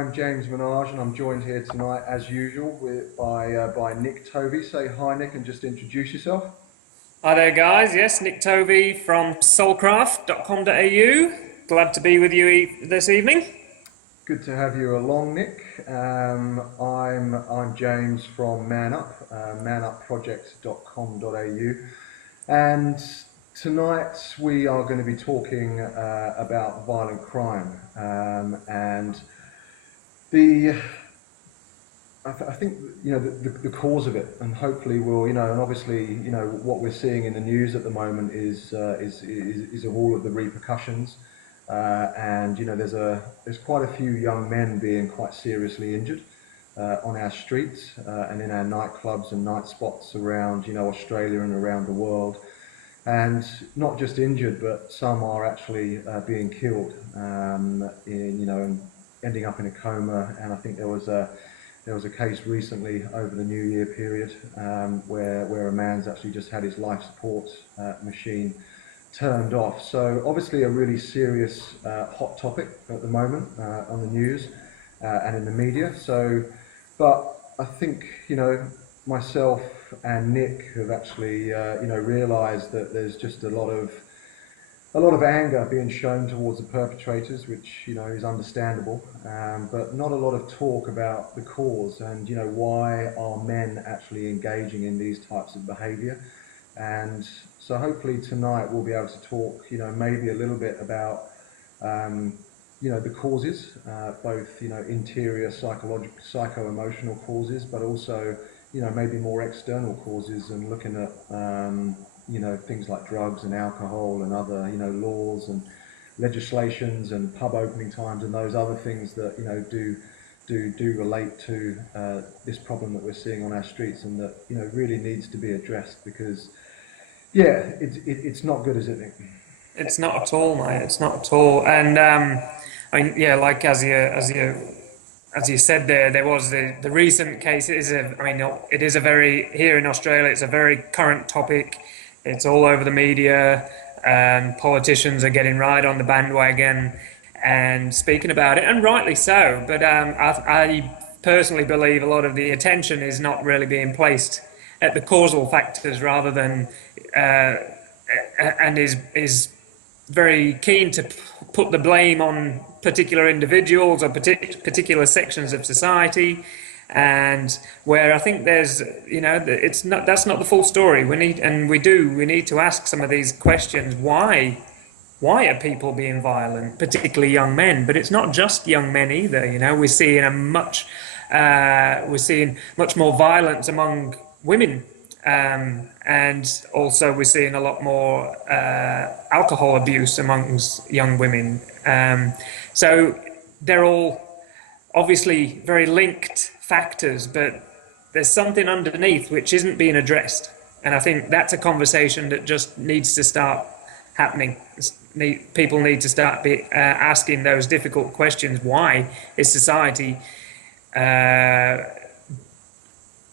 I'm James Minaj, and I'm joined here tonight, as usual, by Nick Tovey. Say hi, Nick, and just introduce yourself. Hi there, guys. Yes, Nic Tovey from soulcraft.com.au. Glad to be with you this evening. Good to have you along, Nick. I'm James from Man Up, manupproject.com.au, and tonight we are going to be talking about violent crime and the I think the cause of it, and hopefully we'll and obviously what we're seeing in the news at the moment is of all of the repercussions, and there's quite a few young men being quite seriously injured on our streets and in our nightclubs and night spots around Australia and around the world, and not just injured, but some are actually being killed and ending up in a coma. And I think there was a case recently over the New Year period where a man's actually just had his life support machine turned off. So obviously a really serious hot topic at the moment on the news and in the media. But I think myself and Nick have actually realised that there's just a lot of anger being shown towards the perpetrators, which is understandable, but not a lot of talk about the cause and why are men actually engaging in these types of behaviour. And so hopefully tonight we'll be able to talk maybe a little bit about the causes, both interior psychological, psycho-emotional causes, but also maybe more external causes, and looking at things like drugs and alcohol and other laws and legislations and pub opening times and those other things that do relate to this problem that we're seeing on our streets, and that really needs to be addressed, because it's not good, is it, Nick? It's not at all, mate. It's not at all. And I mean, yeah, like as you said there was the recent case. It is a very, here in Australia, it's a very current topic. It's all over the media, and politicians are getting right on the bandwagon and speaking about it, and rightly so. But I personally believe a lot of the attention is not really being placed at the causal factors, rather than and is very keen to put the blame on particular individuals or particular sections of society. And where I think there's, that's not the full story. We need to ask some of these questions. Why are people being violent, particularly young men? But it's not just young men either. We're seeing much more violence among women, and also we're seeing a lot more alcohol abuse amongst young women. So they're all obviously very linked factors, but there's something underneath which isn't being addressed, and I think that's a conversation that just needs to start happening. People need to start asking those difficult questions. Why is society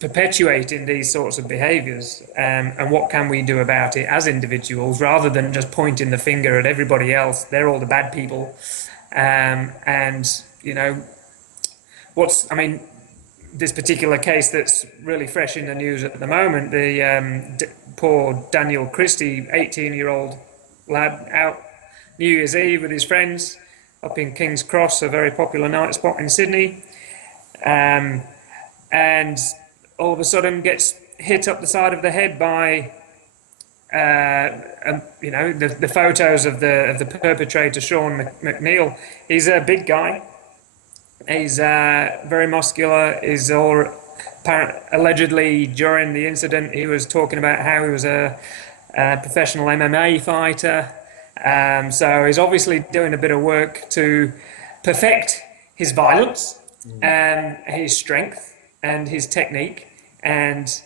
perpetuating these sorts of behaviours, and what can we do about it as individuals, rather than just pointing the finger at everybody else? They're all the bad people. And this particular case that's really fresh in the news at the moment, the poor Daniel Christie, 18-year-old lad, out New Year's Eve with his friends up in King's Cross, a very popular night spot in Sydney, and all of a sudden gets hit up the side of the head by the photos of the perpetrator, Sean McNeil. He's a big guy. He's very muscular. He's allegedly, during the incident, he was talking about how he was a professional MMA fighter. So he's obviously doing a bit of work to perfect his violence, his strength and his technique. And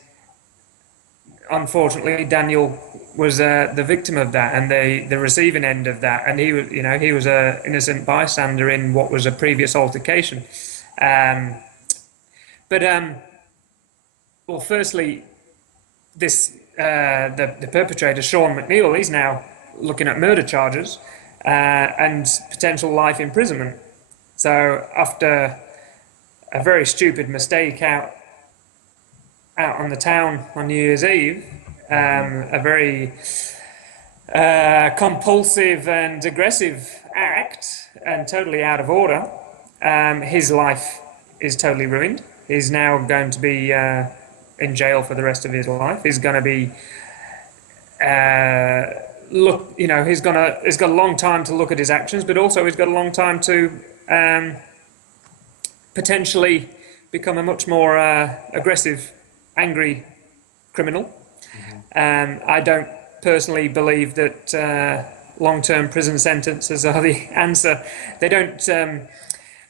unfortunately, Daniel was the victim of that, and the receiving end of that. And he was an innocent bystander in what was a previous altercation. Well, firstly, the perpetrator, Sean McNeil, he's now looking at murder charges and potential life imprisonment. So after a very stupid mistake out on the town on New Year's Eve, a very compulsive and aggressive act, and totally out of order, his life is totally ruined. He's now going to be in jail for the rest of his life. He's going to be he's got a long time to look at his actions, but also he's got a long time to potentially become a much more aggressive, angry criminal. I don't personally believe that long-term prison sentences are the answer. They don't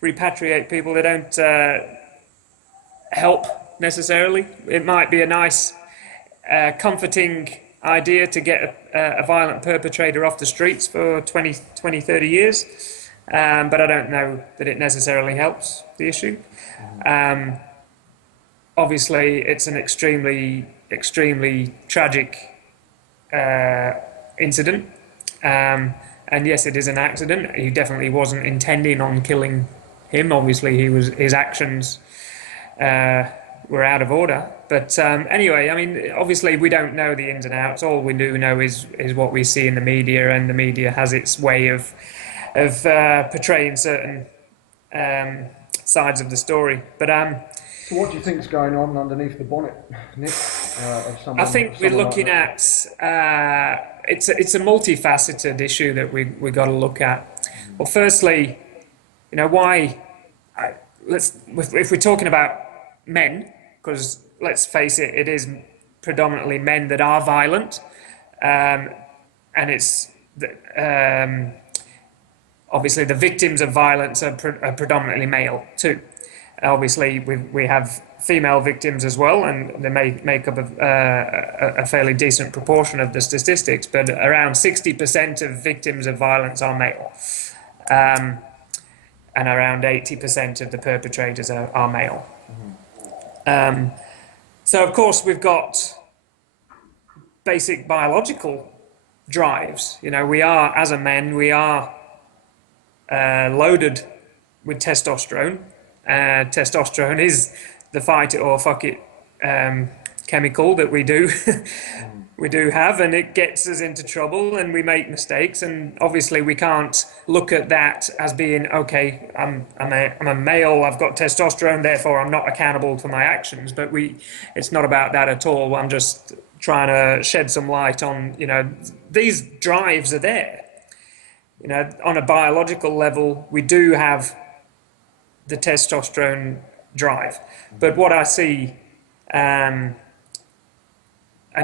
repatriate people. They don't help necessarily. It might be a nice, comforting idea to get a violent perpetrator off the streets for 20, 30 years, but I don't know that it necessarily helps the issue. Obviously, it's an extremely, extremely tragic incident, and yes, it is an accident. He definitely wasn't intending on killing him. Obviously, his actions were out of order. But anyway, I mean, obviously, we don't know the ins and outs. All we do know is what we see in the media, and the media has its way of portraying certain sides of the story. But so what do you think is going on underneath the bonnet, Nick? I think we're looking at it's a multifaceted issue that we got to look at. Well, firstly, why? If we're talking about men, because let's face it, it is predominantly men that are violent, and it's obviously the victims of violence are predominantly male too. Obviously, we have female victims as well, and they make up a fairly decent proportion of the statistics, but around 60% of victims of violence are male, and around 80% of the perpetrators are male. So, of course, we've got basic biological drives. We are, as a man, we are loaded with testosterone. Testosterone is the fight it or fuck it chemical that we do have, and it gets us into trouble, and we make mistakes, and obviously we can't look at that as being okay. I'm a male. I've got testosterone, therefore I'm not accountable for my actions. But it's not about that at all. I'm just trying to shed some light on these drives are there. On a biological level, we do have the testosterone drive. But what I see, and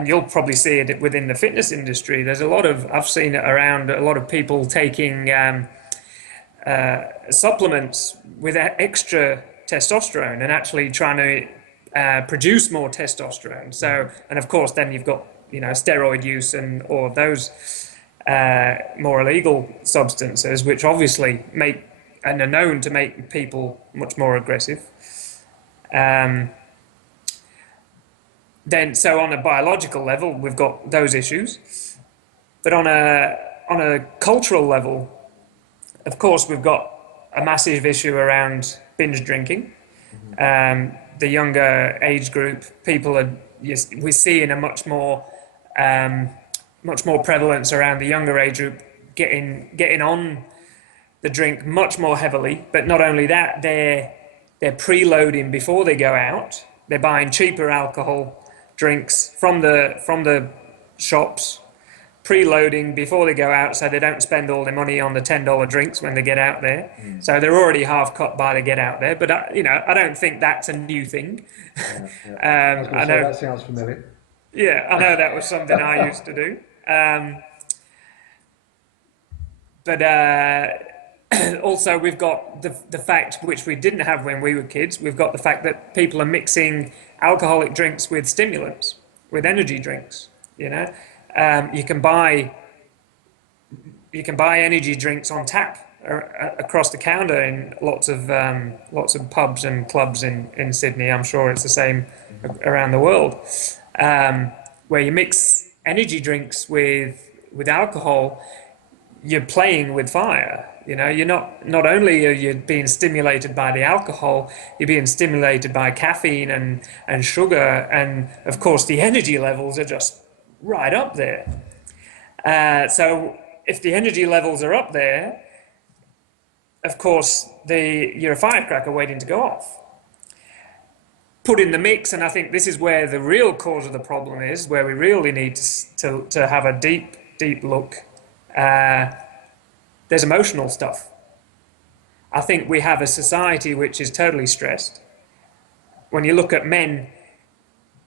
you'll probably see it within the fitness industry, I've seen it around a lot of people taking supplements with extra testosterone and actually trying to produce more testosterone. So, and of course, then you've got, steroid use and all of those more illegal substances, which obviously make and are known to make people much more aggressive. So on a biological level, we've got those issues, but on a cultural level, of course, we've got a massive issue around binge drinking. The younger age group, we're seeing a much more prevalence around the younger age group getting on the drink much more heavily. But not only that, they're preloading before they go out. They're buying cheaper alcohol drinks from the shops, preloading before they go out, so they don't spend all their money on the $10 drinks when they get out there. So they're already half cut by they get out there. But I don't think that's a new thing. I know that sounds familiar. Yeah, I know that was something I used to do. But also, we've got the fact, which we didn't have when we were kids, we've got the fact that people are mixing alcoholic drinks with stimulants, with energy drinks. You can buy energy drinks on tap across the counter in lots of pubs and clubs in Sydney. I'm sure it's the same around the world, where you mix energy drinks with alcohol. You're playing with fire. You know, you're not only are you being stimulated by the alcohol, you're being stimulated by caffeine and sugar, and of course the energy levels are just right up there. So if the energy levels are up there, of course you're a firecracker waiting to go off. Put in the mix, and I think this is where the real cause of the problem is, where we really need to have a deep look. There's emotional stuff. I think we have a society which is totally stressed. When you look at men,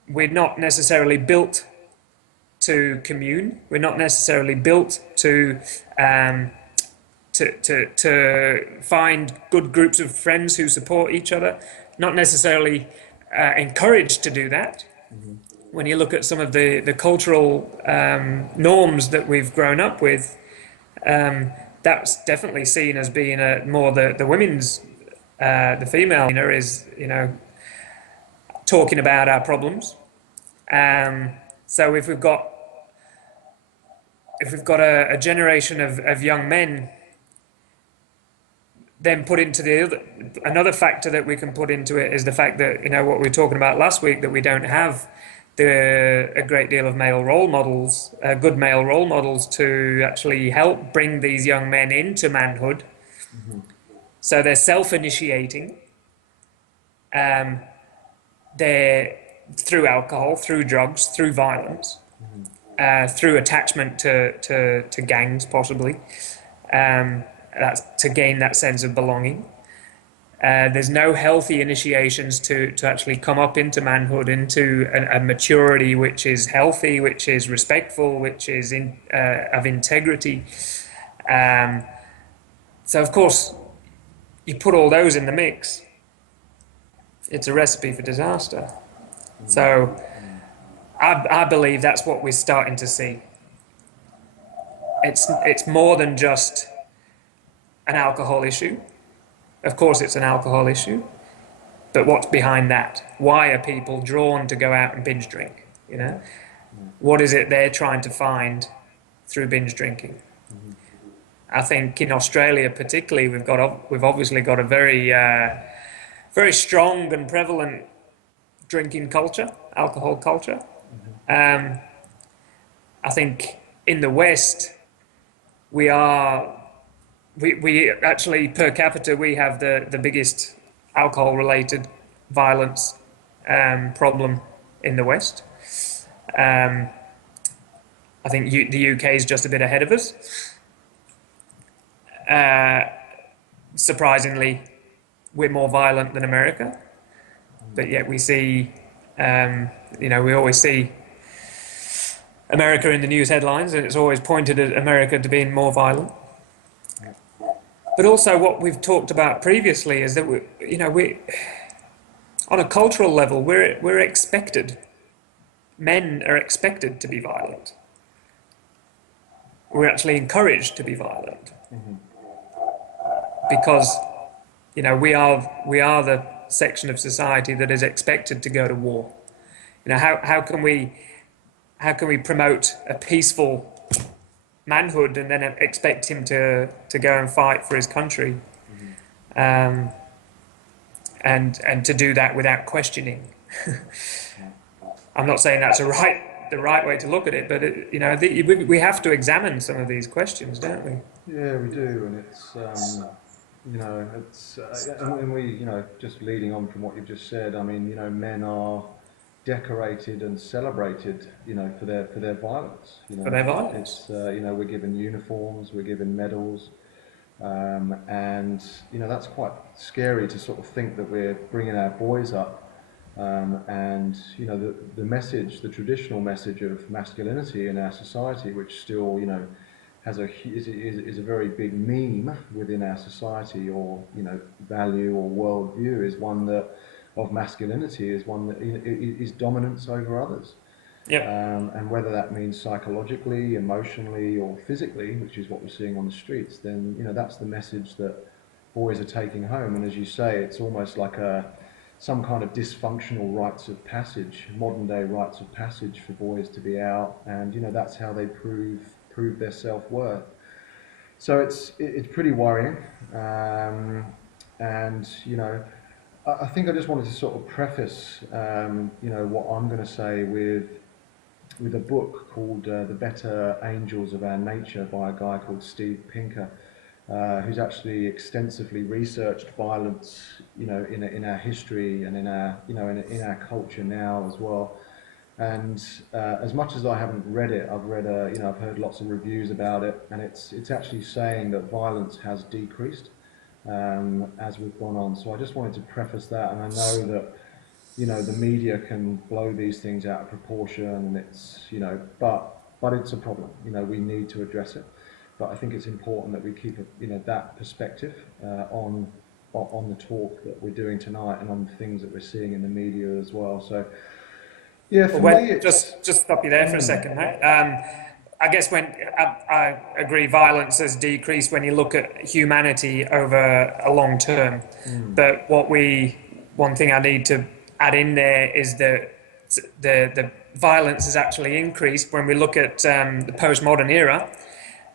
we're not necessarily built to commune. We're not necessarily built to find good groups of friends who support each other. Not necessarily encouraged to do that. Mm-hmm. When you look at some of the cultural norms that we've grown up with, that's definitely seen as being more the women's, the female is, talking about our problems. So if we've got a generation of young men, then put into another factor that we can put into it is the fact that, what we were talking about last week, that we don't have a great deal of male role models, good male role models to actually help bring these young men into manhood. Mm-hmm. So they're self-initiating. They're through alcohol, through drugs, through violence, mm-hmm. Through attachment to gangs, possibly. That's to gain that sense of belonging. There's no healthy initiations to actually come up into manhood, into a maturity which is healthy, which is respectful, which is of integrity. So of course, you put all those in the mix, it's a recipe for disaster. So I believe that's what we're starting to see. It's more than just an alcohol issue. Of course it's an alcohol issue, but what's behind that? Why are people drawn to go out and binge drink? What is it they're trying to find through binge drinking? Mm-hmm. I think in Australia particularly, we've obviously got a very strong and prevalent drinking culture, alcohol culture. Mm-hmm. I think in the West we actually, per capita, we have the biggest alcohol-related violence problem in the West. I think the UK is just a bit ahead of us. Surprisingly, we're more violent than America, but yet we see, we always see America in the news headlines, and it's always pointed at America to being more violent. But also what we've talked about previously is that we on a cultural level, we're expected. Men are expected to be violent. We're actually encouraged to be violent. Mm-hmm. Because, we are the section of society that is expected to go to war. How can we promote a peaceful manhood and then expect him to go and fight for his country, mm-hmm. And to do that without questioning? I'm not saying that's the right way to look at it, but we have to examine some of these questions, don't we? Yeah, we do, and and we, just leading on from what you've just said. I mean, men are decorated and celebrated, for their violence. For their violence. It's we're given uniforms, we're given medals, and that's quite scary to sort of think that we're bringing our boys up, and the message, the traditional message of masculinity in our society, which still is a very big meme within our society, or value or worldview, is one that of masculinity is one that is dominance over others. Yep. And whether that means psychologically, emotionally, or physically, which is what we're seeing on the streets, then that's the message that boys are taking home. And as you say, it's almost like some kind of dysfunctional rites of passage, modern day rites of passage for boys to be out, and that's how they prove their self-worth. So it's pretty worrying, um, and I think I just wanted to sort of preface what I'm going to say with a book called The Better Angels of Our Nature by a guy called Steve Pinker, who's actually extensively researched violence, in our history and in our, in our culture now as well. And as much as I haven't read it, I've read, I've heard lots of reviews about it, and it's actually saying that violence has decreased as we've gone on. So I just wanted to preface that, and I know that the media can blow these things out of proportion, and it's but it's a problem. We need to address it. But I think it's important that we keep that perspective on the talk that we're doing tonight and on the things that we're seeing in the media as well. So yeah, Well, for when, me it's just stop you there for a second, mate. I guess when I agree, violence has decreased when you look at humanity over a long term. But one thing I need to add in there is that the violence has actually increased when we look at the postmodern era.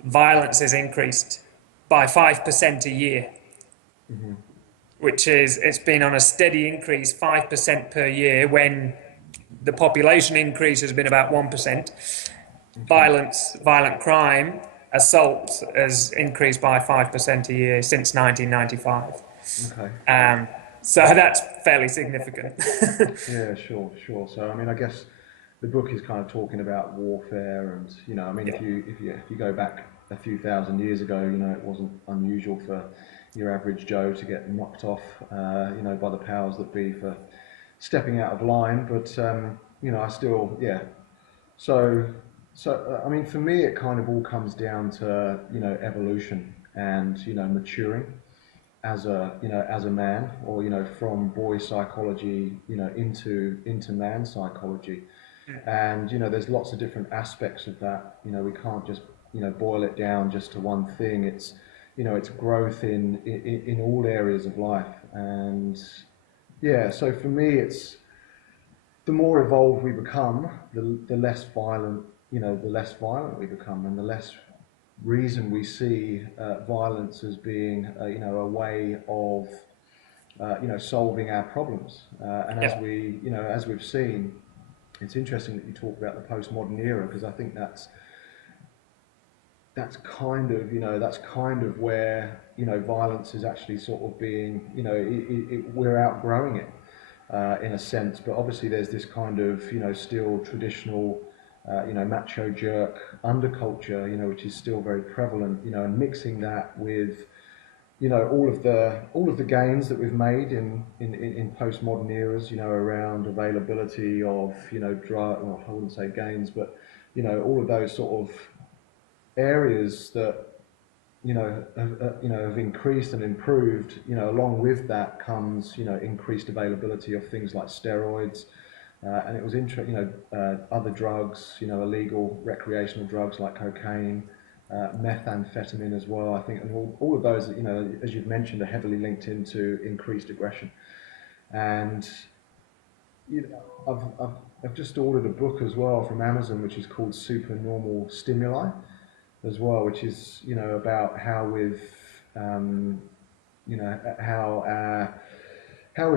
Violence has increased by 5% a year, which is it's been on a steady increase, 5% per year, when the population increase has been about 1%. okay. Violent crime, assault has increased by 5% a year since 1995. Okay. So that's fairly significant. Yeah, sure. So I mean, I guess the book is kind of talking about warfare, and I mean, Yeah. if you go back a few thousand years ago, it wasn't unusual for your average Joe to get knocked off, by the powers that be for stepping out of line. But I still, yeah. So, I mean, for me, it kind of all comes down to evolution and maturing as a man, or from boy psychology into man psychology. And there's lots of different aspects of that. We can't just boil it down just to one thing. It's growth in all areas of life. And yeah, so for me, it's the more evolved we become, the less violent, we become, and the less reason we see violence as being, a way of, solving our problems. And as Yeah. as we've seen, it's interesting that you talk about the postmodern era, because I think that's kind of where violence is actually sort of being, we're outgrowing it in a sense. But obviously there's this kind of still traditional macho jerk underculture, which is still very prevalent, and mixing that with all of the gains that we've made in postmodern eras, around availability of drug, well, I wouldn't say gains, but all of those sort of areas that have increased and improved. Along with that comes increased availability of things like steroids, and it was other drugs, illegal recreational drugs like cocaine, methamphetamine as well. I think, and all of those, as you've mentioned, are heavily linked into increased aggression. And I've just ordered a book as well from Amazon, which is called Supernormal Stimuli as well, which is about how you know how how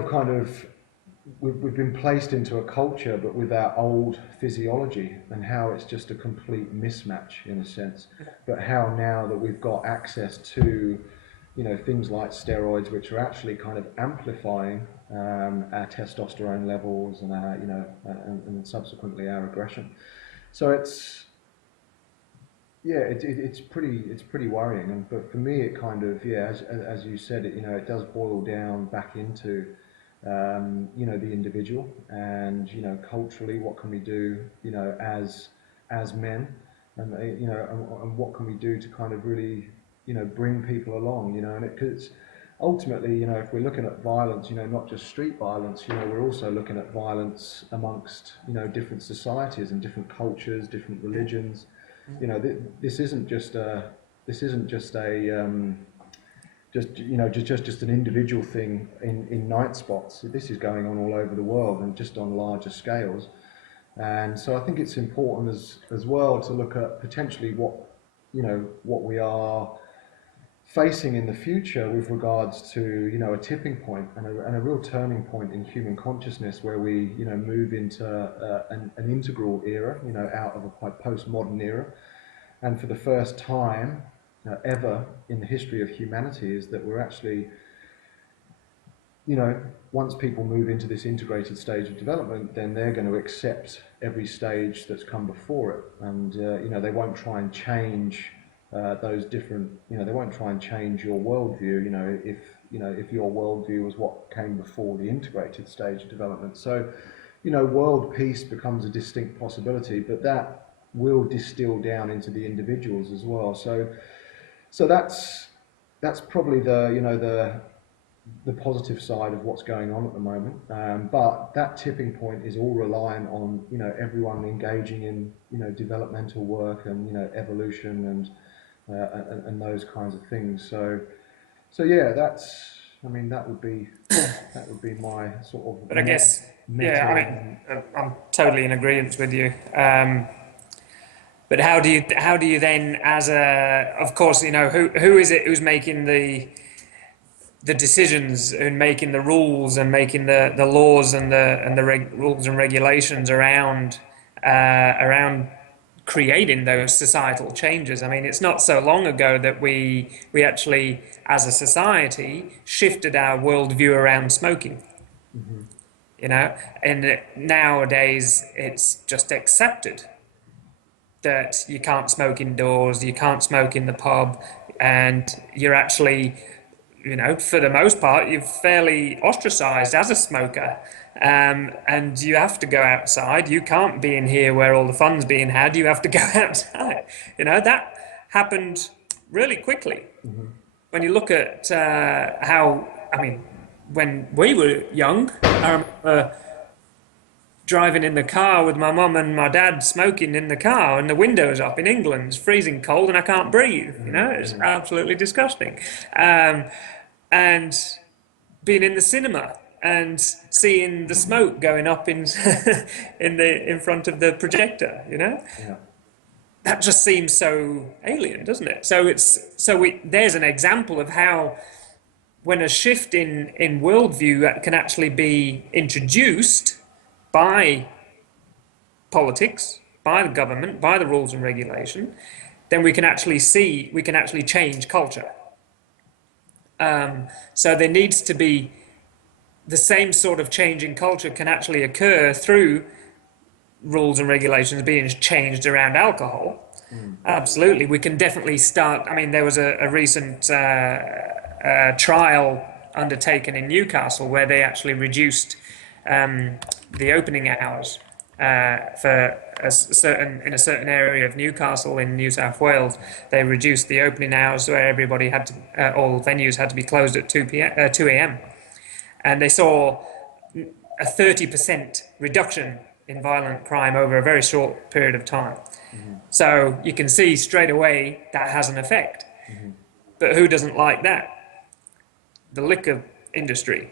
we've been placed into a culture, but with our old physiology, and how it's just a complete mismatch in a sense. But how now that we've got access to things like steroids, which are actually kind of amplifying our testosterone levels and our and subsequently our aggression. So it's pretty worrying. And but for me, it kind of, as you said, it does boil down back into the individual, and culturally, what can we do as men, and and what can we do to kind of really bring people along, and because ultimately, if we're looking at violence, not just street violence, we're also looking at violence amongst different societies and different cultures, different religions. This isn't just a just an individual thing in night spots. This is going on all over the world, and just on larger scales. And so I think it's important as well to look at potentially what we are. facing in the future with regards to, you know, a tipping point and a real turning point in human consciousness, where we, you know, move into an integral era, you know, out of a quite postmodern era. And for the first time ever in the history of humanity, is that we're actually, you know, once people move into this integrated stage of development, then they're going to accept every stage that's come before it, and you know, they won't try and change those different, you know, they won't try and change your worldview. You know, if your worldview was what came before the integrated stage of development. So, you know, world peace becomes a distinct possibility, but that will distill down into the individuals as well. So that's probably the, you know, the positive side of what's going on at the moment. But that tipping point is all reliant on, you know, everyone engaging in, you know, developmental work and, you know, evolution and those kinds of things. So yeah, I mean, that would be my sort of. But I guess, yeah, I mean, I'm totally in agreement with you. But how do you then, of course, you know, who is it who's making the decisions and making the rules and making the laws and the rules and regulations around creating those societal changes? I mean, it's not so long ago that we actually, as a society, shifted our worldview around smoking. Mm-hmm. You know, and nowadays it's just accepted that you can't smoke indoors, you can't smoke in the pub, and you're actually, you know, for the most part, you're fairly ostracized as a smoker. And you have to go outside. You can't be in here where all the fun's being had. You have to go outside. You know, that happened really quickly. Mm-hmm. When you look at how, I mean, when we were young, I remember driving in the car with my mum and my dad smoking in the car, and the windows up in England. It's freezing cold and I can't breathe. You know, it's absolutely disgusting. And being in the cinema and seeing the smoke going up in in front of the projector, you know, Yeah. that just seems so alien, doesn't it? So there's an example of how, when a shift in worldview can actually be introduced by politics, by the government, by the rules and regulation, then we can actually change culture. So there needs to be the same sort of change in culture can actually occur through rules and regulations being changed around alcohol. Absolutely, we can definitely start. I mean, there was a recent trial undertaken in Newcastle where they actually reduced the opening hours for in a certain area of Newcastle in New South Wales. They reduced the opening hours where everybody had to, all venues had to be closed at 2 a.m. And they saw a 30% reduction in violent crime over a very short period of time. Mm-hmm. So you can see straight away that has an effect. Mm-hmm. But who doesn't like that? The liquor industry.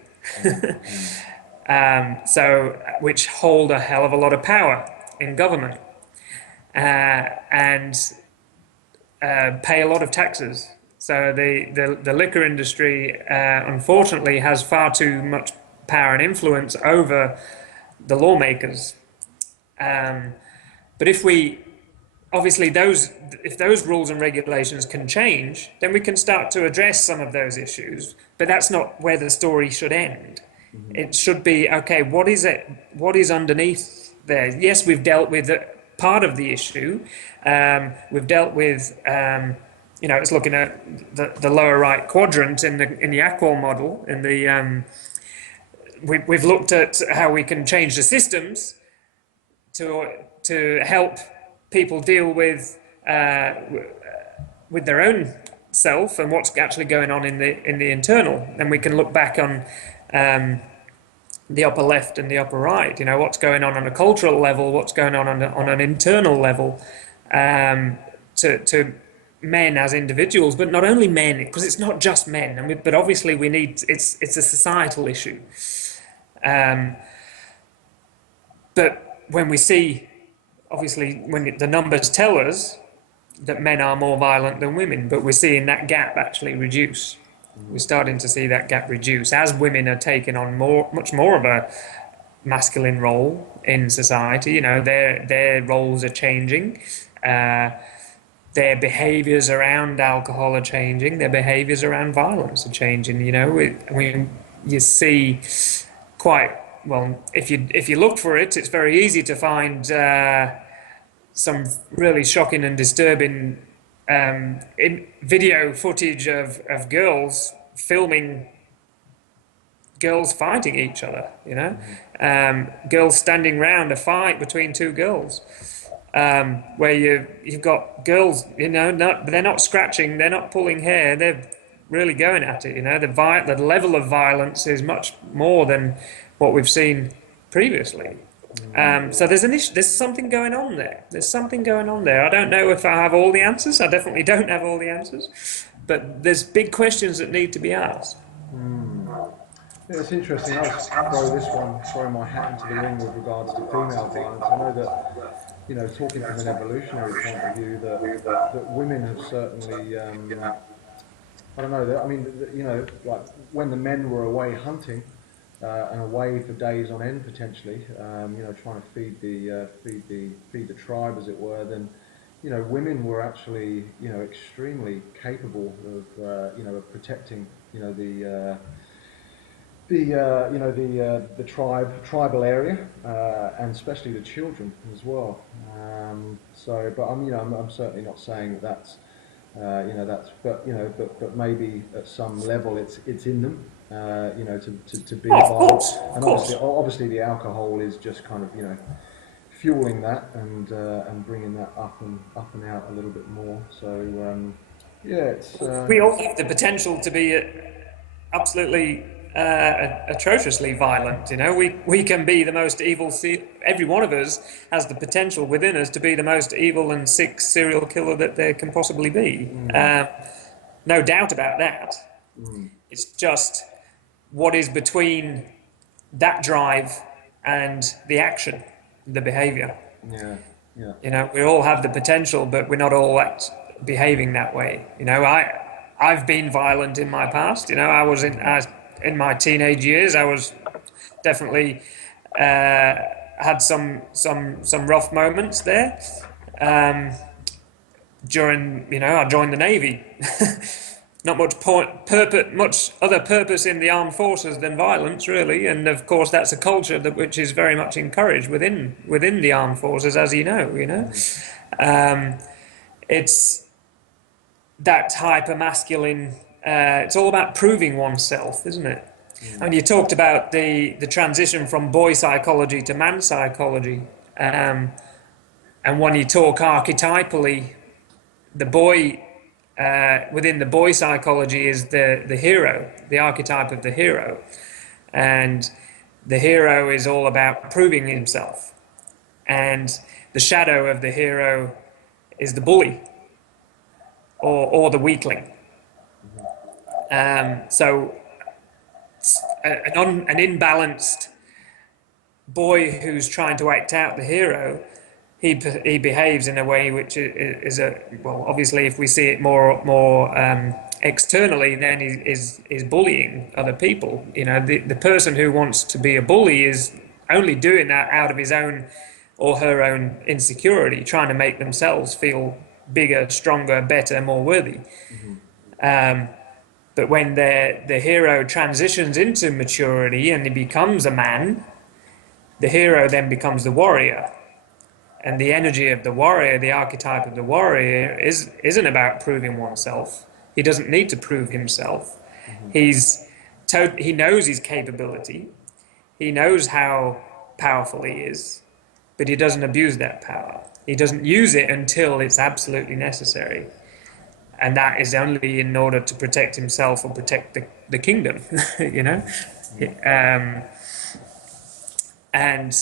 So which hold a hell of a lot of power in government and pay a lot of taxes. So the liquor industry, unfortunately, has far too much power and influence over the lawmakers. But if those rules and regulations can change, then we can start to address some of those issues. But that's not where the story should end. Mm-hmm. It should be, okay, what is underneath there? Yes, we've dealt with part of the issue. We've dealt with, it's looking at the lower right quadrant in the Acqual model. We've looked at how we can change the systems to help people deal with their own self and what's actually going on in the internal. And we can look back on the upper left and the upper right. You know, what's going on a cultural level, what's going on an internal level, to men as individuals, but not only men, because it's not just men. But obviously we need it's a societal issue. But when we see, obviously, when the numbers tell us that men are more violent than women, but we're seeing that gap actually reduce. We're starting to see that gap reduce as women are taking on much more of a masculine role in society. You know, their roles are changing. Uh, their behaviours around alcohol are changing. Their behaviours around violence are changing. You know, you see quite well if you look for it. It's very easy to find some really shocking and disturbing video footage of girls filming girls fighting each other, you know, girls standing round a fight between two girls, where you've got girls, you know, they're not scratching, they're not pulling hair, they're really going at it, you know. The level of violence is much more than what we've seen previously. So there's an issue. There's something going on there. There's something going on there. I don't know if I have all the answers. I definitely don't have all the answers, but there's big questions that need to be asked. Yeah, it's interesting. I'll throw my hat into the ring with regards to female violence. I know that, you know, talking from an evolutionary point of view, that women have certainly, I don't know, I mean, you know, like when the men were away hunting, and away for days on end potentially, you know, trying to feed the tribe, as it were, then, you know, women were actually, you know, extremely capable of, you know, of protecting, you know, the tribal area, and especially the children as well. But I'm certainly not saying that that's, but maybe at some level it's in them, you know, to be violent. And obviously the alcohol is just kind of, you know, fueling that and bringing that up and out a little bit more. So yeah, it's we all have the potential to be absolutely atrociously violent. You know, we can be the most evil. Every one of us has the potential within us to be the most evil and sick serial killer that there can possibly be. No doubt about that. It's just what is between that drive and the action, the behaviour. Yeah. You know, we all have the potential, but we're not all behaving that way. You know, I've been violent in my past. You know, I was in my teenage years. I was definitely had some rough moments there. During, you know, I joined the Navy. Not much much other purpose in the armed forces than violence, really. And of course, that's a culture which is very much encouraged within the armed forces, as you know. You know, it's that hyper masculine. It's all about proving oneself, isn't it? And you talked about the transition from boy psychology to man psychology, and when you talk archetypally, the boy. Within the boy psychology is the hero, the archetype of the hero. And the hero is all about proving himself. And the shadow of the hero is the bully or the weakling. So an imbalanced boy who's trying to act out the hero, he behaves in a way which is obviously if we see it more externally, then is bullying other people. You know, the person who wants to be a bully is only doing that out of his own or her own insecurity, trying to make themselves feel bigger, stronger, better, more worthy. But when the hero transitions into maturity and he becomes a man, the hero then becomes the warrior. And the energy of the warrior, the archetype of the warrior, isn't about proving oneself. He doesn't need to prove himself. He knows his capability. He knows how powerful he is, but he doesn't abuse that power. He doesn't use it until it's absolutely necessary. And that is only in order to protect himself or protect the kingdom, you know? And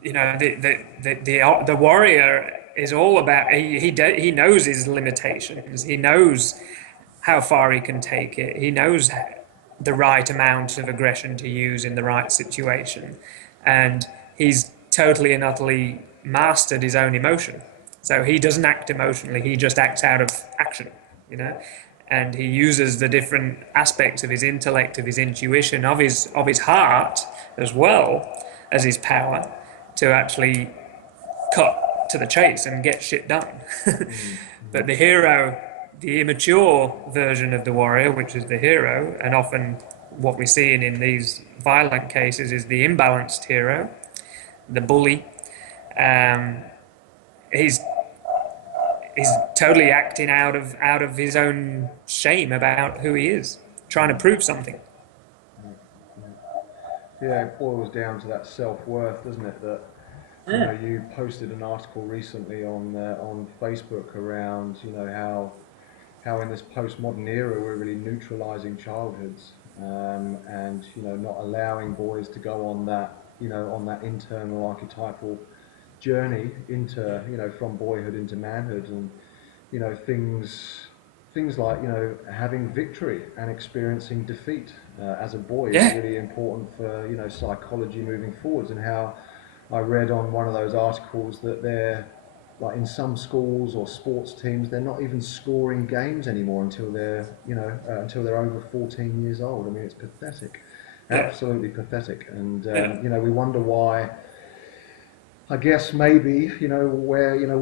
you know, the warrior is all about, he knows his limitations. He knows how far he can take it. He knows the right amount of aggression to use in the right situation. And he's totally and utterly mastered his own emotion. So he doesn't act emotionally, he just acts out of action, you know? And he uses the different aspects of his intellect, of his intuition, of his heart, as well as his power, to actually cut to the chase and get shit done. But the hero, the immature version of the warrior, which is the hero, and often what we see in these violent cases is the imbalanced hero, the bully. Um, he's he's totally acting out of his own shame about who he is, trying to prove something. Yeah, it boils down to that self-worth, doesn't it? That you know, you posted an article recently on Facebook around, you know, how in this postmodern era we're really neutralizing childhoods, and you know, not allowing boys to go on that, you know, on that internal archetypal journey into, you know, from boyhood into manhood. And you know, things like, you know, having victory and experiencing defeat as a boy is Yeah, really important for, you know, psychology moving forwards. And how I read on one of those articles that they're like, in some schools or sports teams, they're not even scoring games anymore until they're, you know, until they're over 14 years old. I mean, it's pathetic, yeah, absolutely pathetic. And yeah. you know, we wonder why. I guess maybe, you know, where, you know,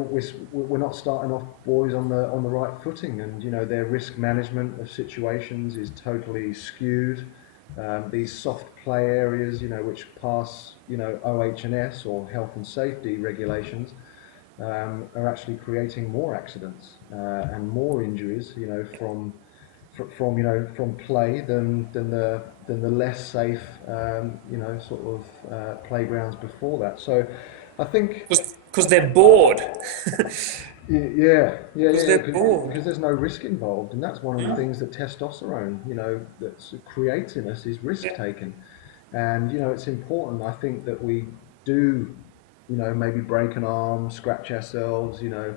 we're not starting off boys on the right footing, and you know, their risk management of situations is totally skewed. These soft play areas, you know, which pass, you know, OH&S or health and safety regulations, are actually creating more accidents and more injuries, you know, from you know, from play than the less safe, you know, sort of playgrounds before that. So I think, Because they're bored. yeah, yeah, Because yeah, yeah, they're bored. because there's no risk involved, and that's one of the things that testosterone, you know, that creates in us, is risk Yeah. taking. And you know, it's important, I think, that we do, you know, maybe break an arm, scratch ourselves, you know,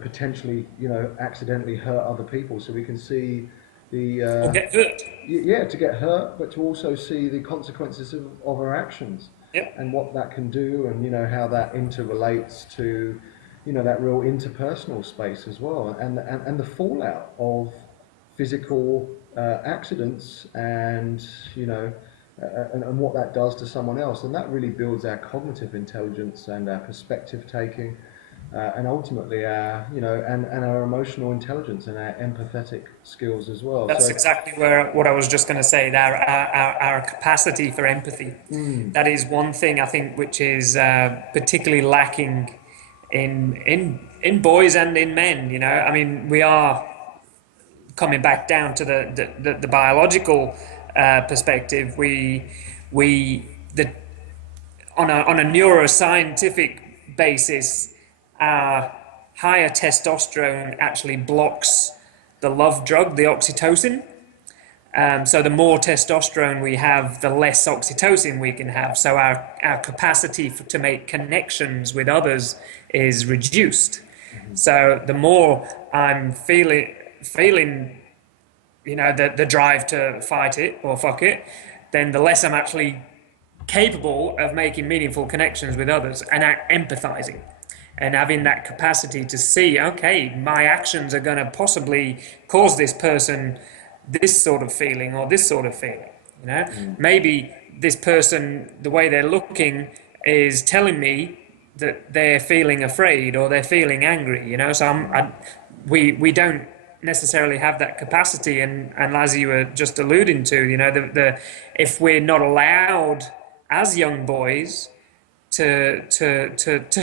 potentially, you know, accidentally hurt other people, so we can see the Or get hurt. yeah, to get hurt, but to also see the consequences of our actions Yeah. and what that can do, and you know, how that interrelates to, you know, that real interpersonal space as well, and the fallout of physical accidents, and you know, and what that does to someone else. And that really builds our cognitive intelligence and our perspective taking, and ultimately our, you know, and our emotional intelligence and our empathetic skills as well. That's So exactly where what I was just going to say. Our capacity for empathy. That is one thing I think which is particularly lacking in boys and in men. You know, I mean, we are coming back down to the biological perspective. We the on a neuroscientific basis, higher testosterone actually blocks the love drug, the oxytocin. So the more testosterone we have, the less oxytocin we can have. So our capacity to make connections with others is reduced. So the more I'm feeling, you know, the drive to fight it or fuck it, then the less I'm actually capable of making meaningful connections with others and empathizing and having that capacity to see, okay, my actions are going to possibly cause this person this sort of feeling or this sort of feeling. You know, maybe this person, the way they're looking, is telling me that they're feeling afraid or they're feeling angry. You know, so we don't necessarily have that capacity, and as you were just alluding to, you know, the if we're not allowed as young boys to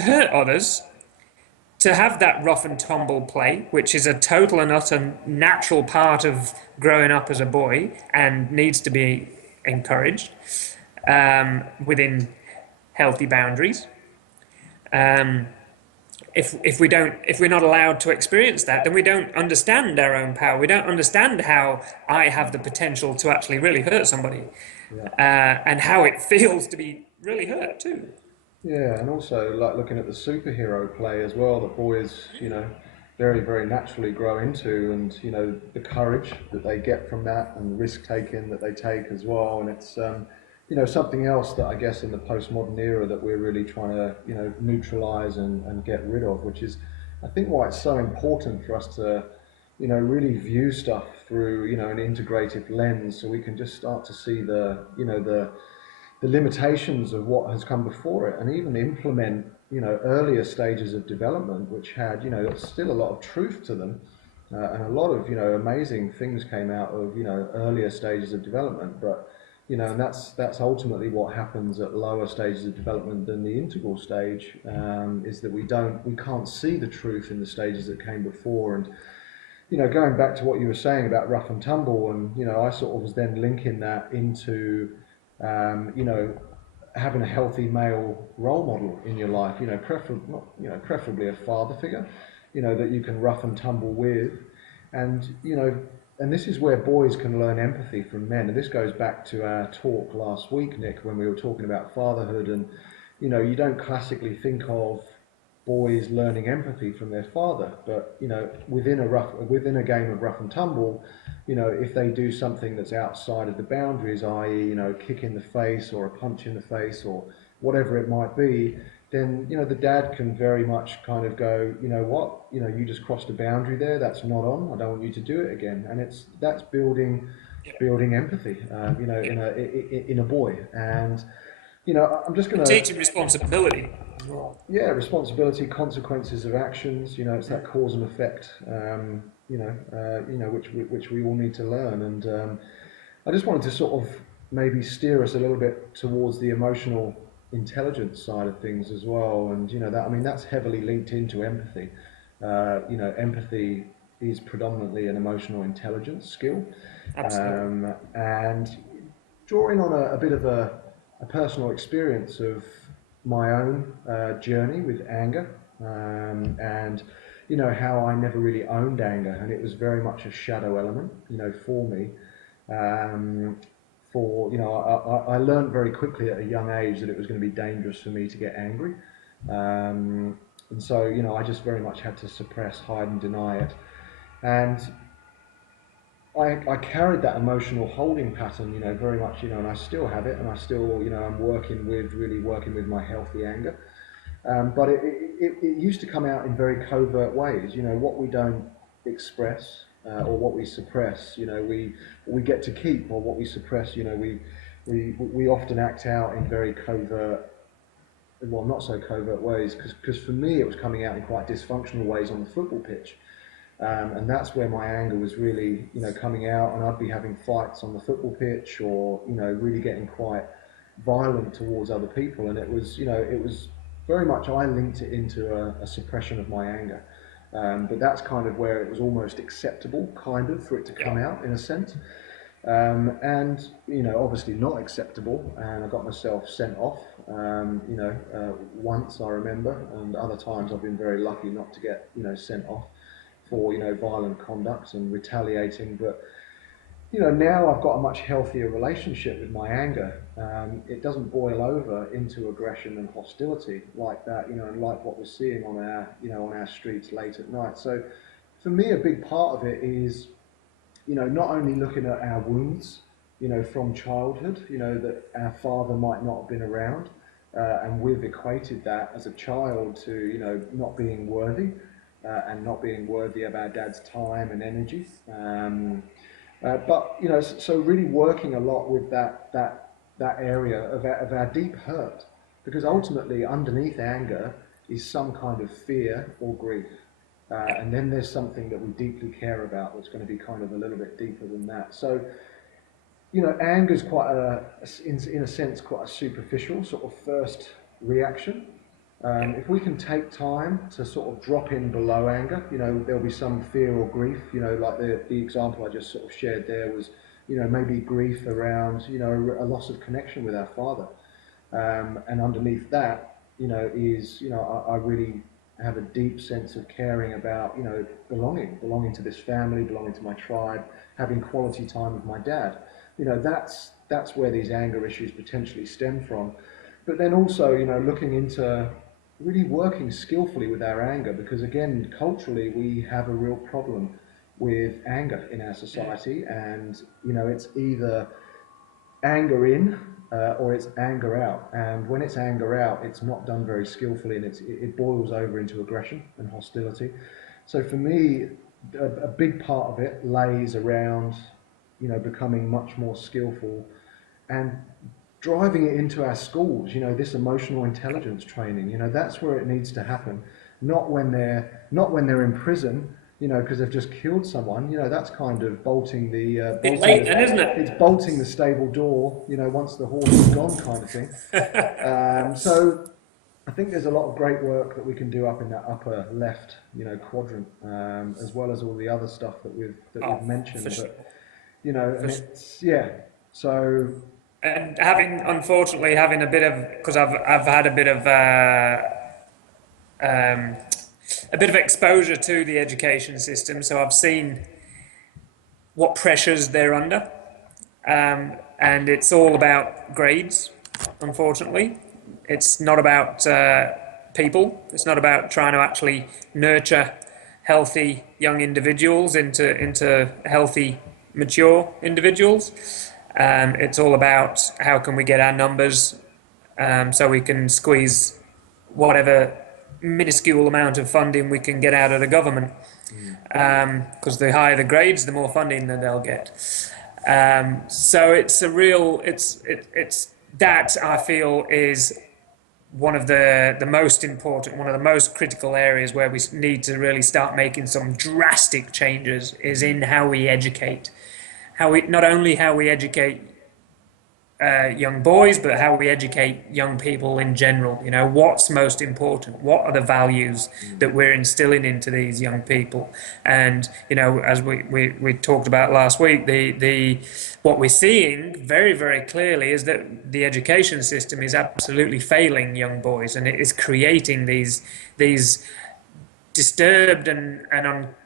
hurt others, to have that rough and tumble play, which is a total and utter natural part of growing up as a boy and needs to be encouraged within healthy boundaries. Um, if we don't, if we're not allowed to experience that, then we don't understand our own power. We don't understand how I have the potential to actually really hurt somebody, yeah. and how it feels to be really hurt too. Yeah, and also like looking at the superhero play as well that boys, you know, very, very naturally grow into, and you know, the courage that they get from that and the risk taking that they take as well. And something else that I guess in the postmodern era that we're really trying to, neutralize and get rid of, which is, I think, why it's so important for us to, really view stuff through, an integrative lens, so we can just start to see the limitations of what has come before it, and even implement, earlier stages of development, which had, still a lot of truth to them, and a lot of, amazing things came out of, earlier stages of development. But, and that's ultimately what happens at lower stages of development than the integral stage, is that we can't see the truth in the stages that came before. And, going back to what you were saying about rough and tumble, and, I sort of was then linking that into, you know, having a healthy male role model in your life, preferably a father figure, that you can rough and tumble with. And, and this is where boys can learn empathy from men. And this goes back to our talk last week, Nick, when we were talking about fatherhood. And, you don't classically think of boys learning empathy from their father, but, within a game of rough and tumble, if they do something that's outside of the boundaries, i.e., kick in the face or a punch in the face or whatever it might be, then, the dad can very much kind of go, you know what, you just crossed a boundary there. That's not on. I don't want you to do it again. And that's Yeah. building empathy, Yeah. in a boy. And, I'm just And gonna, teaching responsibility as well. yeah, responsibility, consequences of actions. It's that Mm. cause and effect. Which we all need to learn. And, I just wanted to sort of maybe steer us a little bit towards the emotional intelligence side of things as well. And, that's heavily linked into empathy. Empathy is predominantly an emotional intelligence skill. Absolutely. And drawing on a bit of a personal experience of my own journey with anger, and how I never really owned anger, and it was very much a shadow element, for me. Um, for I learned very quickly at a young age that it was going to be dangerous for me to get angry, and so I just very much had to suppress, hide, and deny it. And I carried that emotional holding pattern, very much, and I still have it, and I still, I'm really working with my healthy anger. But it used to come out in very covert ways, what we don't express, or what we suppress, we get to keep, or what we suppress, we often act out in very covert, well, not so covert ways, because for me it was coming out in quite dysfunctional ways on the football pitch. And that's where my anger was really, coming out, and I'd be having fights on the football pitch, or, really getting quite violent towards other people. And it was very much, I linked it into a suppression of my anger. But that's kind of where it was almost acceptable, kind of, for it to Yeah. come out in a sense. And obviously not acceptable, and I got myself sent off. Once I remember, and other times I've been very lucky not to get sent off for violent conduct and retaliating. But now I've got a much healthier relationship with my anger. It doesn't boil over into aggression and hostility like that, and like what we're seeing on our streets late at night. So for me, a big part of it is not only looking at our wounds, from childhood, that our father might not have been around, and we've equated that as a child to, not being worthy, and not being worthy of our dad's time and energy. But so really working a lot with that area of our deep hurt, because Mm. ultimately underneath anger is some kind of fear or grief. Yeah. And then there's something that we deeply care about that's going to be kind of a little bit deeper than that. So, anger is quite in a sense, quite a superficial sort of first reaction. Yeah. If we can take time to sort of drop in below anger, there'll be some fear or grief, like the example I just sort of shared there was, maybe grief around, a loss of connection with our father. And underneath that, is, I really have a deep sense of caring about, belonging to this family, belonging to my tribe, having quality time with my dad. That's where these anger issues potentially stem from. But then also, looking into really working skillfully with our anger, because again, culturally, we have a real problem with anger in our Mm. society, and it's either anger in, or it's anger out. And when it's anger out, it's not done very skillfully, and it boils over into aggression and hostility. So for me, a big part of it lays around, becoming much more skillful and driving it into our schools. This emotional intelligence training. That's where it needs to happen, not when they're in prison. Because they've just killed someone. That's kind of bolting the Bit late then, isn't it? it's bolting the stable door. Once the horse is gone, kind of thing. So I think there's a lot of great work that we can do up in that upper left, quadrant, as well as all the other stuff that we've mentioned. For sure. But it's yeah. So And unfortunately having a bit of, because I've had a bit of exposure to the education system, so I've seen what pressures they're under, and it's all about grades. Unfortunately, it's not about people. It's not about trying to actually nurture healthy young individuals into healthy, mature individuals. It's all about how can we get our numbers, so we can squeeze whatever minuscule amount of funding we can get out of the government. Because the higher the grades, the more funding that they'll get. So it's a real, it's that I feel is one of the most important, one of the most critical areas where we need to really start making some drastic changes is in how we educate. Not only how we educate young boys, but how we educate young people in general. What's most important? What are the values that we're instilling into these young people? And as we talked about last week, the what we're seeing very, very clearly is that the education system is absolutely failing young boys, and it is creating these disturbed and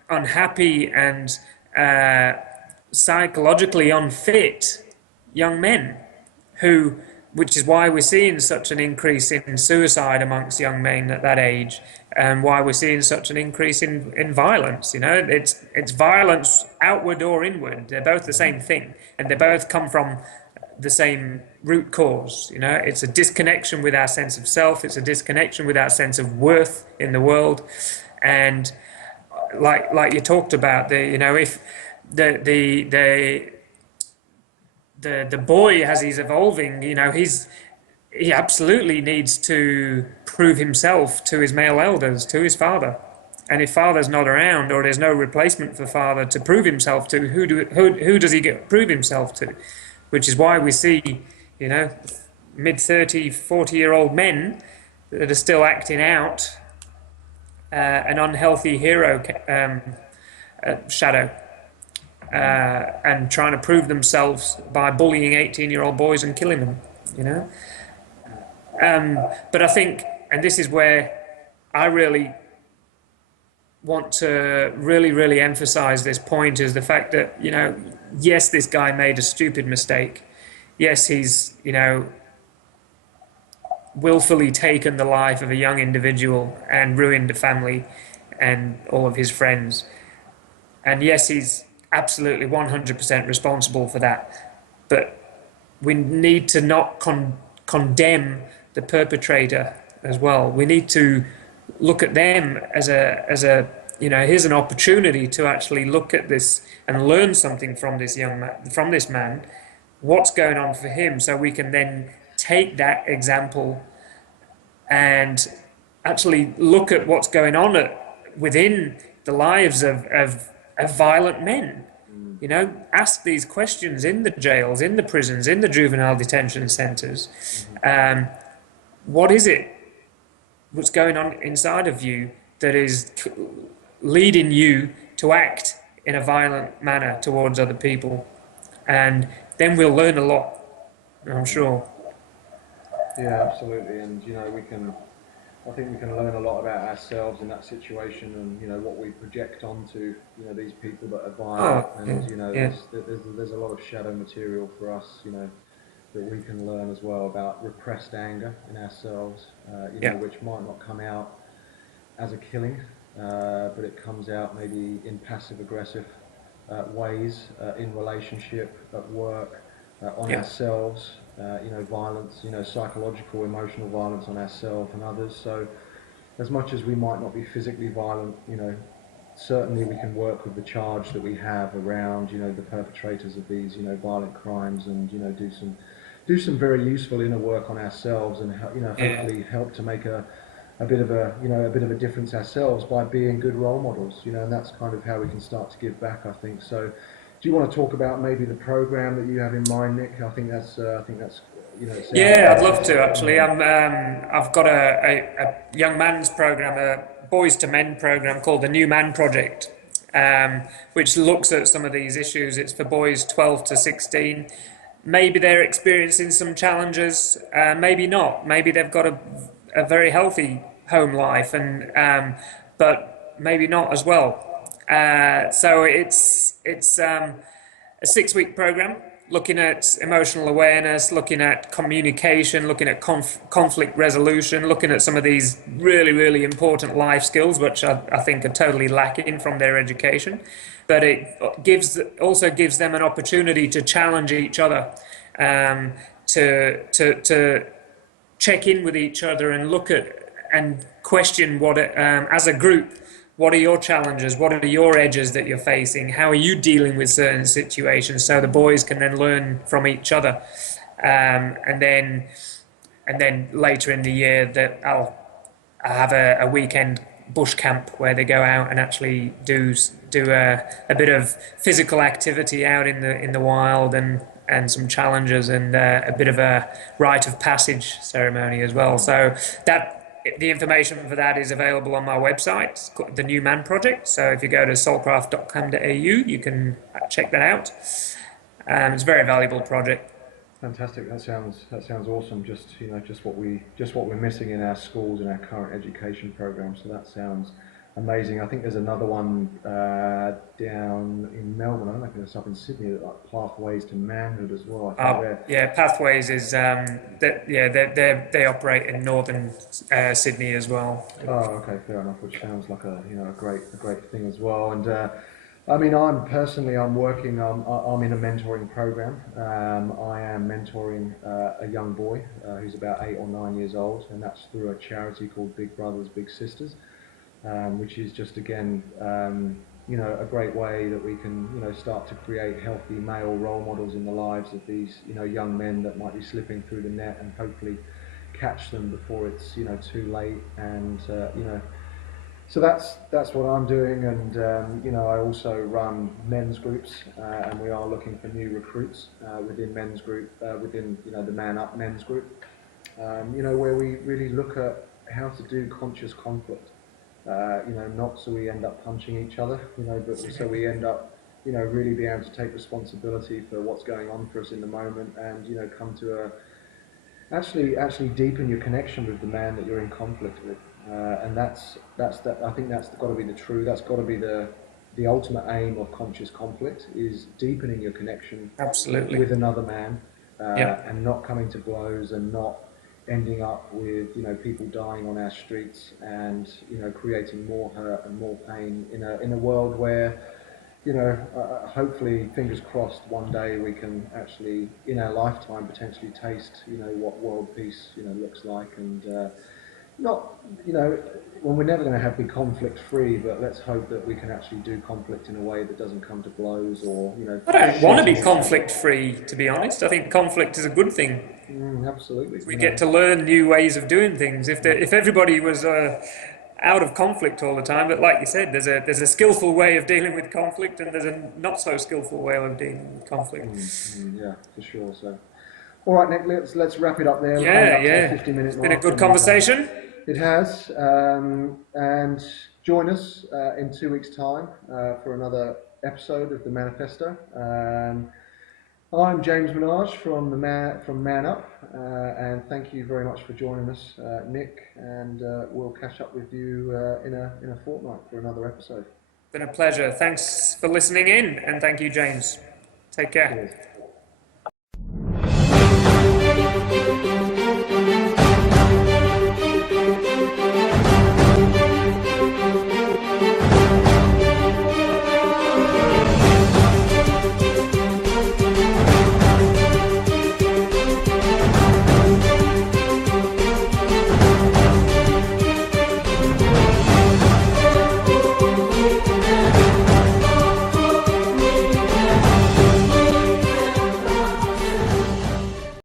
unhappy and psychologically unfit young men. Which is why we're seeing such an increase in suicide amongst young men at that age, and why we're seeing such an increase in violence. It's violence outward or inward. They're both the same thing, and they both come from the same root cause. It's a disconnection with our sense of self. It's a disconnection with our sense of worth in the world, and like you talked about, if the boy, as he's evolving, he absolutely needs to prove himself to his male elders, to his father. And if father's not around, or there's no replacement for father to prove himself to, who does he prove himself to? Which is why we see, mid-30, 40-year-old men that are still acting out an unhealthy hero shadow. And trying to prove themselves by bullying 18-year-old boys and killing them, But I think, and this is where I really want to really emphasize this point, is the fact that, yes, this guy made a stupid mistake. Yes, he's, willfully taken the life of a young individual and ruined the family and all of his friends. And yes, he's absolutely 100% responsible for that, but we need to not condemn the perpetrator as well. We need to look at them as a here's an opportunity to actually look at this and learn something from this man, what's going on for him, so we can then take that example and actually look at what's going on within the lives of violent men. Ask these questions in the jails, in the prisons, in the juvenile detention centres. What is it? What's going on inside of you that is leading you to act in a violent manner towards other people? And then we'll learn a lot, I'm sure. Yeah, absolutely. And I think we can learn a lot about ourselves in that situation, and what we project onto these people that are violent. There's a lot of shadow material for us, that we can learn as well about repressed anger in ourselves, which might not come out as a killing, but it comes out maybe in passive aggressive ways, in relationship, at work, on ourselves. violence, psychological, emotional violence on ourselves and others. So as much as we might not be physically violent, certainly we can work with the charge that we have around, the perpetrators of these, violent crimes, and do some very useful inner work on ourselves, and Yeah. hopefully help to make a bit of a difference ourselves by being good role models, and that's kind of how we can start to give back, I think. So, do you want to talk about maybe the program that you have in mind, Nick? I think that's it sounds Yeah, I'd love fantastic. to actually. I've got a young man's program, a boys to men program called the New Man Project, which looks at some of these issues. It's for boys 12 to 16. Maybe they're experiencing some challenges, maybe not. Maybe they've got a very healthy home life, but maybe not as well. So it's a 6 week program looking at emotional awareness, looking at communication, looking at conflict resolution, looking at some of these really, really important life skills, which I think are totally lacking from their education. But it also gives them an opportunity to challenge each other, to check in with each other and look at and question as a group, what are your challenges? What are your edges that you're facing? How are you dealing with certain situations? So the boys can then learn from each other, and then later in the year that I have a weekend bush camp where they go out and actually do a bit of physical activity out in the wild, and some challenges, and a bit of a rite of passage ceremony as well. So that the information for that is available on my website, it's called the New Man Project. So if you go to soulcraft.com.au, you can check that out. It's a very valuable project. Fantastic. That sounds awesome. Just what we're missing in our schools and our current education program. So that sounds amazing. I think there's another one down in Melbourne. I don't know if it's up in Sydney, like Pathways to Manhood as well. I think Yeah, Pathways is they operate in northern Sydney as well. Oh, okay, fair enough. Which sounds like a great thing as well. And I mean, I'm working. I'm in a mentoring program. I am mentoring a young boy who's about 8 or 9 years old, and that's through a charity called Big Brothers Big Sisters, which is just again, a great way that we can, start to create healthy male role models in the lives of these, young men that might be slipping through the net, and hopefully catch them before it's, too late. And so that's what I'm doing. And I also run men's groups, and we are looking for new recruits within men's group, within the Man Up men's group, where we really look at how to do conscious conflict. Not so we end up punching each other, but so we end up, really being able to take responsibility for what's going on for us in the moment, and come to actually deepen your connection with the man that you're in conflict with, and that's that. I think that's got to be that's got to be the ultimate aim of conscious conflict, is deepening your connection Absolutely. with another man, Yeah. and not coming to blows, and not ending up with people dying on our streets, and creating more hurt and more pain in a world where hopefully, fingers crossed, one day we can actually, in our lifetime, potentially taste, what world peace, looks like. And not, well, we're never going to be conflict free, but let's hope that we can actually do conflict in a way that doesn't come to blows, or, I don't want to be shooting. conflict free, to be honest. I think conflict is a good thing. Absolutely. We get to learn new ways of doing things. If everybody was out of conflict all the time, but like you said, there's a skillful way of dealing with conflict, and there's a not so skillful way of dealing with conflict. Yeah, for sure. So, all right, Nick, let's wrap it up there. We're coming Yeah, up to yeah. the 50-minute It's been a mark, good and conversation. it has. And join us in 2 weeks' time for another episode of the Manifesto. I'm James Minaj from Man Up, and thank you very much for joining us, Nick. And we'll catch up with you in a fortnight for another episode. Been a pleasure. Thanks for listening in, and thank you, James. Take care. Cheers.